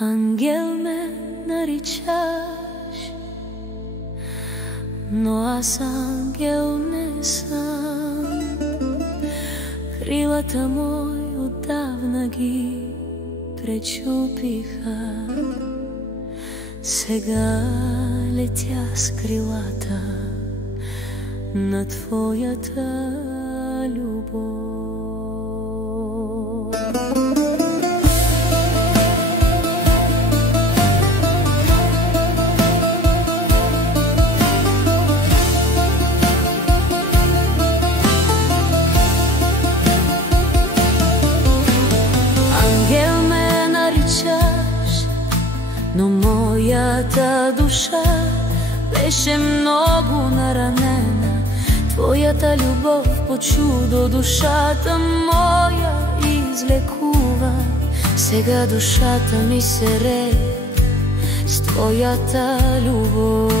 Ангел ме наричаш, но аз ангел не съм. Крилата мои отдавна ги пречупиха. Сега летя с крилата на твоята любов. Ангел ме наричаш, но моята душа беше много наранена. Твоята любов по чудо душата моя излекува. Сега душата ми се рее с твоята любов.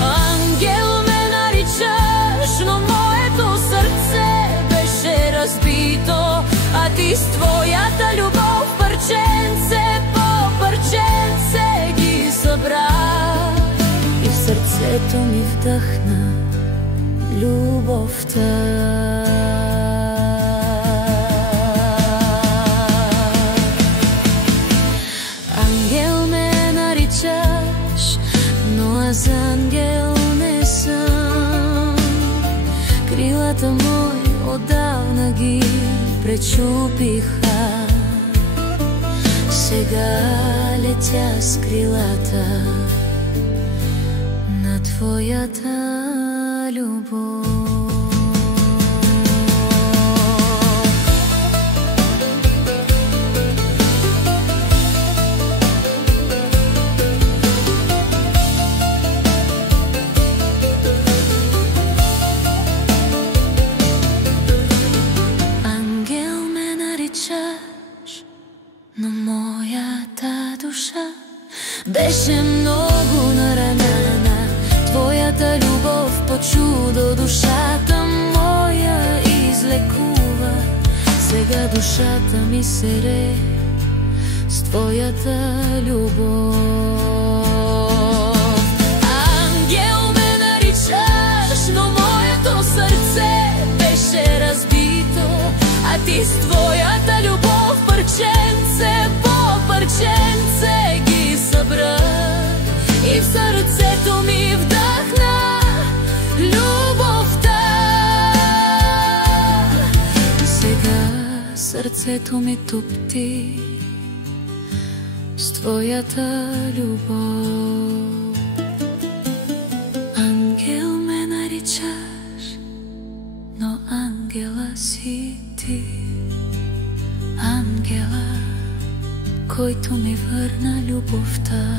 Ангел ме наричаш, но моето сърце беше разбито, а ти с твоята любов парченце по парченце ги събра и в сърцето ми вдъхна любовта. Ангел ме наричаш, но аз ангел не съм. Крилата мои отдавна ги пречупиха. Сега летя с крилата на твоята любов. Ангел ме наричаш, но моята душа беше много наранена. Твоята любов по чудо душата моя излекува. Сега душата ми се рее с твоята любов. Ангел ме наричаш, но моето сърце беше разбито, а ти с твоята любов парченце по парченце ги събра и в сърцето ми вдъхна любовта. Сега сърцето ми тупти с твоята любов. Ангел ме наричаш, но ангела си ти. Ангела, който ми върна любовта.